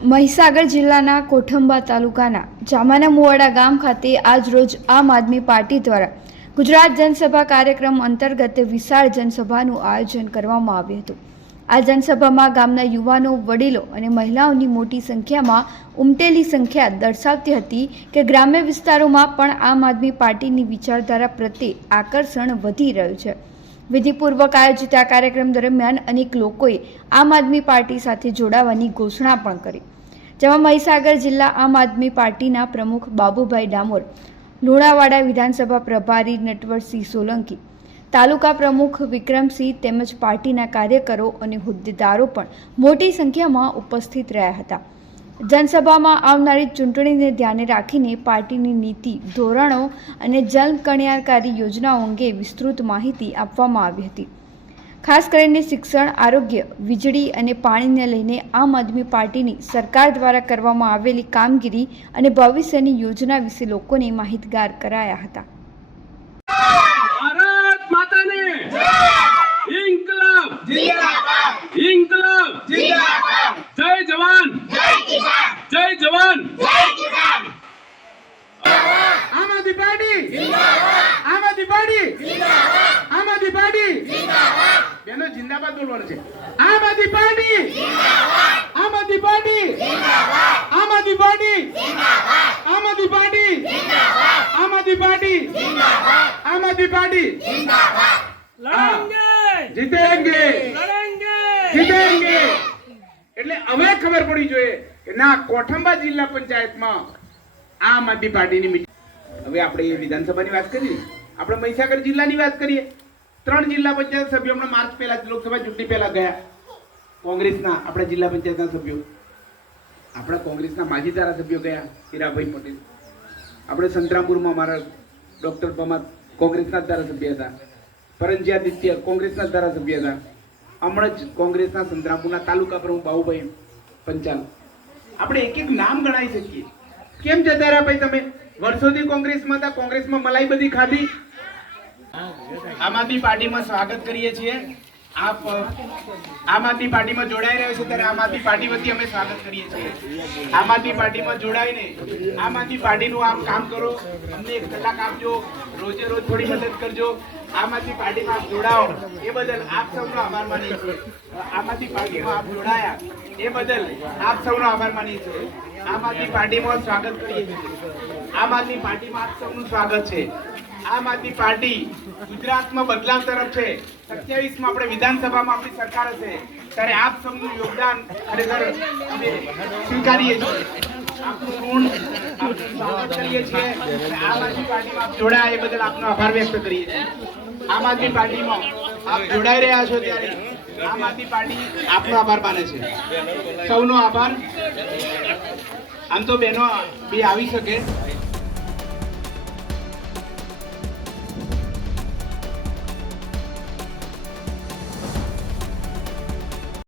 મહીસાગર જિલ્લાના કોઠંબા તાલુકાના જામાના મુવાડા ગામ ખાતે આજરોજ આમ આદમી પાર્ટી દ્વારા ગુજરાત જનસભા કાર્યક્રમ અંતર્ગત વિશાળ જનસભાનું આયોજન કરવામાં આવ્યું હતું। આ જનસભામાં ગામના યુવાનો, વડીલો અને મહિલાઓની મોટી સંખ્યામાં ઉમટેલી સંખ્યા દર્શાવતી હતી કે ગ્રામ્ય વિસ્તારોમાં પણ આમ આદમી પાર્ટીની વિચારધારા પ્રત્યે આકર્ષણ વધી રહ્યું છે। વિધિપૂર્વક આયોજિત આ કાર્યક્રમ દરમિયાન અનેક લોકોએ આમ આદમી પાર્ટી સાથે જોડાવાની ઘોષણા પણ કરી, જેમાં મહીસાગર જિલ્લા આમ આદમી પાર્ટીના પ્રમુખ બાબુભાઈ ડામોર, લુણાવાડા વિધાનસભા પ્રભારી નટવરસિંહ સોલંકી, તાલુકા પ્રમુખ વિક્રમસિંહ તેમજ પાર્ટીના કાર્યકરો અને હોદ્દેદારો પણ મોટી સંખ્યામાં ઉપસ્થિત રહ્યા હતા। જનસભામાં આવનારી ચૂંટણીને ધ્યાને રાખીને પાર્ટીની નીતિ, ધોરણો અને જનકલ્યાણકારી યોજનાઓ અંગે વિસ્તૃત માહિતી આપવામાં આવી હતી। ખાસ કરીને શિક્ષણ, આરોગ્ય, વીજળી અને પાણીને લઈને આમ આદમી પાર્ટીની સરકાર દ્વારા કરવામાં આવેલી કામગીરી અને ભવિષ્યની યોજના વિશે લોકોને માહિતગાર કરાયા હતા। ભારત માતાને જય! ઇન્કલાબ જિંદાબાદ! ઇન્કલાબ જિંદાબાદ! જય જવાન! જય કિસાન! જય જવાન! જય કિસાન! આમ આદમી પાર્ટી જિંદાબાદ! આમ આદમી પાર્ટી જિંદાબાદ! આમ આદમી પાર્ટી જિંદાબાદ! બેનો જિંદાબાદ બોલવાનું છે। આમ આદમી પાર્ટી જિંદાબાદ! આમ આદમી પાર્ટી જિંદાબાદ! આમ આદમી પાર્ટી જિંદાબાદ! આમ આદમી પાર્ટી જિંદાબાદ! આમ આદમી પાર્ટી જિંદાબાદ! आम आदमी पार्टी जिंदाबाद! लड़ेंगे, जीतेंगे, लड़ेंगे, जीतेंगे। એટલે હવે ખબર પડી જોઈએ કે ના કોઠંબા જિલ્લા પંચાયતમાં આમ આદમી પાર્ટીની મીટિંગ। હવે આપણે વિધાનસભાની વાત કરીએ, આપણે મહીસાગર જિલ્લાની વાત કરીએ। 3 જિલ્લા પંચાયત સભ્યો હમણાં માર્ચ પહેલા લોકસભા ચૂંટણી પહેલા ગયા। કોંગ્રેસના આપણા જિલ્લા પંચાયતના સભ્યો, આપણા કોંગ્રેસના માજી ધારાસભ્યો ગયા, હીરાભાઈ પટેલ। આપણે સંતરામપુરમાં મારા ડોક્ટર પમાર કોંગ્રેસના ધારાસભ્ય હતા, પરંજ્યાદિત્ય કોંગ્રેસના ધારાસભ્ય હતા, હમણાં જ કોંગ્રેસના સંતરામપુરના તાલુકા પ્રમુખ બાબુભાઈ પંચાલ। આપણે એક એક નામ ગણાવી શકીએ। કેમ જતા રહ્યા ભાઈ તમે? વર્ષોથી કોંગ્રેસમાં હતા, કોંગ્રેસમાં મલાઈ બધી ખાધી। આમ આદમી પાર્ટીમાં સ્વાગત કરીએ છીએ। આપ આમ આદમી પાર્ટીમાં જોડાઈ રહ્યો છે ત્યારે આમ આદમી પાર્ટી વતી અમે સ્વાગત કરીએ છીએ। આમ આદમી પાર્ટીમાં જોડાઈને આમ આદમી પાર્ટીનું આપ કામ કરો, અમને 1 કલાક આપજો, રોજે રોજ થોડી મદદ કરજો। આમ આદમી પાર્ટીમાં આપ જોડાઓ એ બદલ આપ સૌનો આભાર માનીએ છીએ। આમ આદમી પાર્ટીમાં આપ જોડાયા એ બદલ આપ સૌનો આભાર માનીએ છીએ। આમ આદમી પાર્ટીમાં સ્વાગત કરીએ છીએ। આમ આદમી પાર્ટીમાં આપ સૌનું સ્વાગત છે। આમ આદમી પાર્ટી ગુજરાતમાં બદલાવ તરફ છે। 27માં આપણે વિધાનસભામાં આપણી સરકાર હશે ત્યારે આપ સૌનું યોગદાન ખરેખર અમે સ્વીકારીએ છીએ। આપનું ઋણ આપનું સ્વાગત કરીએ છીએ। આમ આદમી પાર્ટીમાં આપ જોડાયા એ બદલ આપનો આભાર વ્યક્ત કરીએ છીએ। આમ આદમી પાર્ટીમાં આપ જોડાઈ રહ્યા છો ત્યારે આમ આદમી પાર્ટી આપનો આભાર માને છે। સૌનો આભાર। આમ તો બહેનો બી આવી શકે